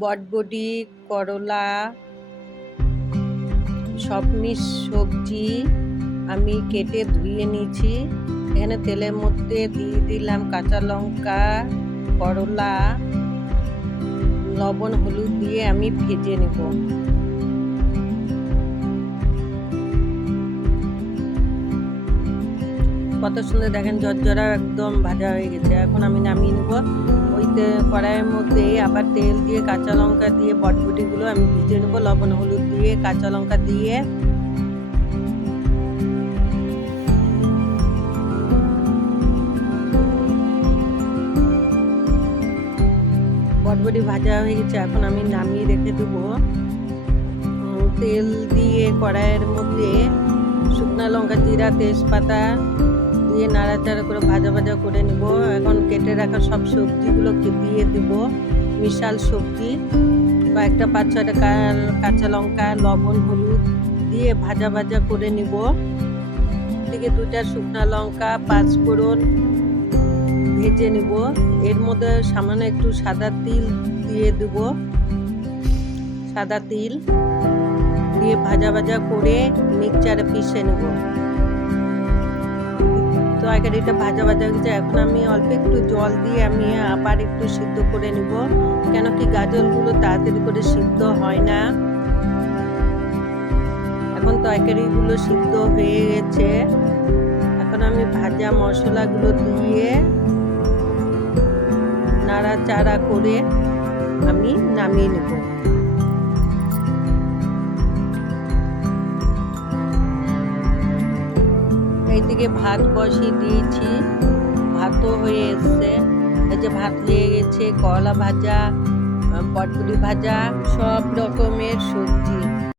বটবটি, করলা সব মিক্স সবজি আমি কেটে ধুয়ে নিয়েছি। এখানে তেলের মধ্যে দিয়ে দিলাম কাঁচা লঙ্কা, করলা, লবণ হলুদ দিয়ে আমি ভেজে নেব। কত সুন্দর দেখেন, ঝরঝরা একদম ভাজা হয়ে গেছে। এখন আমি নামিয়ে নেব। ওই কড়াইয়ের মধ্যে আবার তেল দিয়ে কাঁচা লঙ্কা দিয়ে বটবটিগুলো আমি ভেজে নেব, লবণ হলুদ দিয়ে কাঁচা লঙ্কা দিয়ে। বটবটি ভাজা হয়ে গেছে, এখন আমি নামিয়ে রেখে দেব। তেল দিয়ে কড়াইয়ের মধ্যে শুকনো লঙ্কা, জিরা, তেজপাতা দিয়ে নাড়াচাড়া করে ভাজা ভাজা করে নেব। এখন কেটে রাখা সব সবজিগুলোকে দিয়ে দেব। মিশাল সবজি কয়েকটা 5-6টা কাঁচা লঙ্কা, লবণ হলুদ দিয়ে ভাজা ভাজা করে নেব। থেকে 2টা শুকনো লঙ্কা, 5 ফোড়ন ভেজে নেব। এর মধ্যে সামান্য একটু সাদা তিল দিয়ে দেব। সাদা তিল দিয়ে ভাজা ভাজা করে মিক্সচারে পিষে নেব। তরকারিটা ভাজা ভাজা হয়ে গেছে, এখন আমি অল্প একটু জল দিয়ে আমি আবার একটু সিদ্ধ করে নেব, কেন কি গাজরগুলো তাড়াতাড়ি করে সিদ্ধ হয় না। এখন তরকারিগুলো সিদ্ধ হয়ে গেছে, এখন আমি ভাজা মশলাগুলো দিয়ে নাড়াচাড়া করে আমি নামিয়ে নেব। এইদিকে ভাত বসিয়ে দিয়েছি, ভাতও হয়ে এসছে। এই যে ভাত হয়ে গেছে, করলা ভাজা, বটবটি ভাজা, সব রকমের